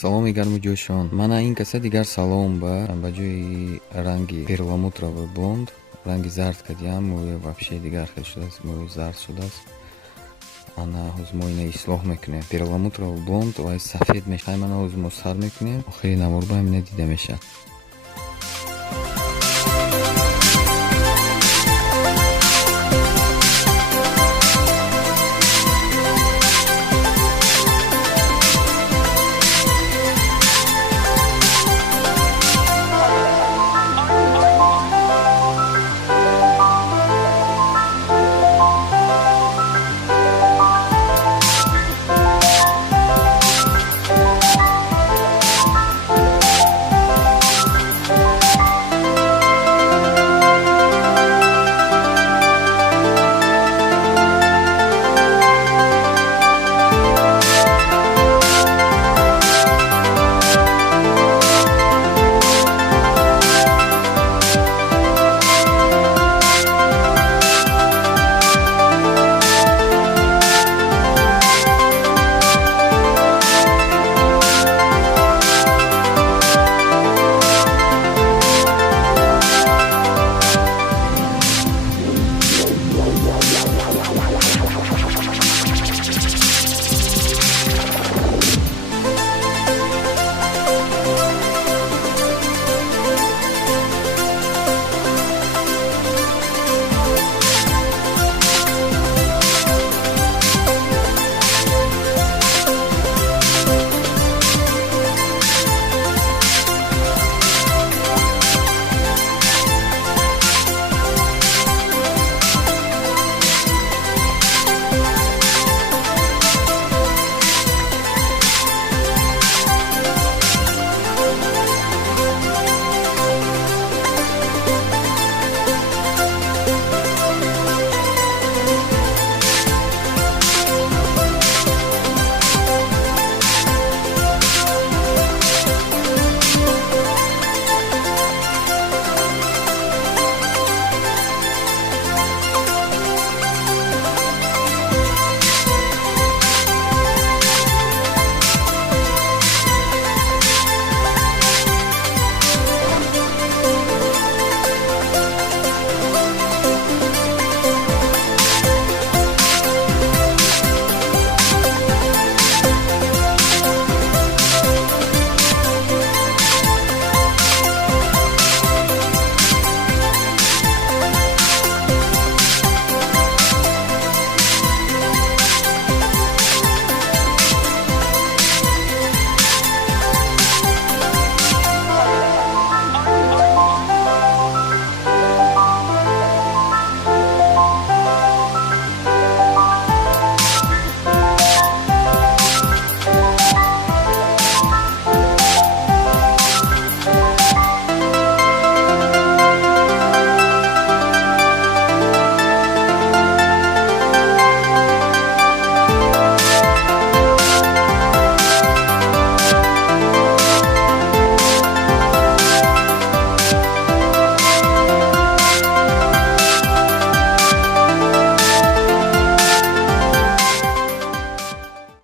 Салом гармуҷӯшон. Мана ин каса дигар салом ба ҷои ранги Перламутровый Блонд, ранги зард кадагиан, моё вообще дигар хел шудааст, моё зард шудааст. Ана ҳозир мо ина ислох мекунем. Перламутровый Блонд ва сафед мешавад. Мана ҳозир мо сар мекунем. Охири навор ба ина дида мешавад.